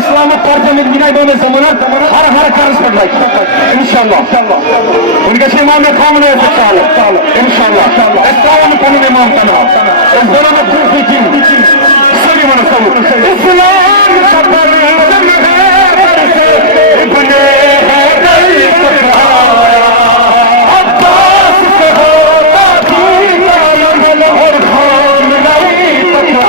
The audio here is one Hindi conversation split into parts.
İslam'ı parçamız binay böyle zamanı har karış pırlayı. İnşallah. Uनके सीमा में खामने से चालो इंशाल्लाह इस्लाम को नहीं मानता ना इस दोनों में दूसरी चीज सभी मन सब इस्लाम सबका नियम है से इतने है नहीं सकता अब्बास से होता दीन अमल और खान नहीं सकता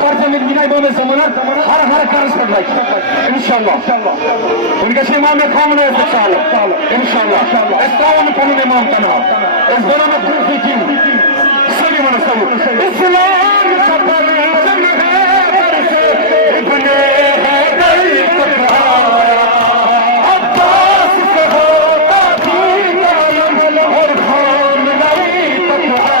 parçamız binay böyle zamanı har karış pırlayı. İnşallah. उनके सीमा में खामने से चालो इंशाल्लाह इस्लाम को नहीं मानता ना इस दोनों में दूसरी चीज सभी मन सब इस्लाम सबका नियम है से इतने है नहीं सकता अब्बास से होता दीन अमल और खान नहीं सकता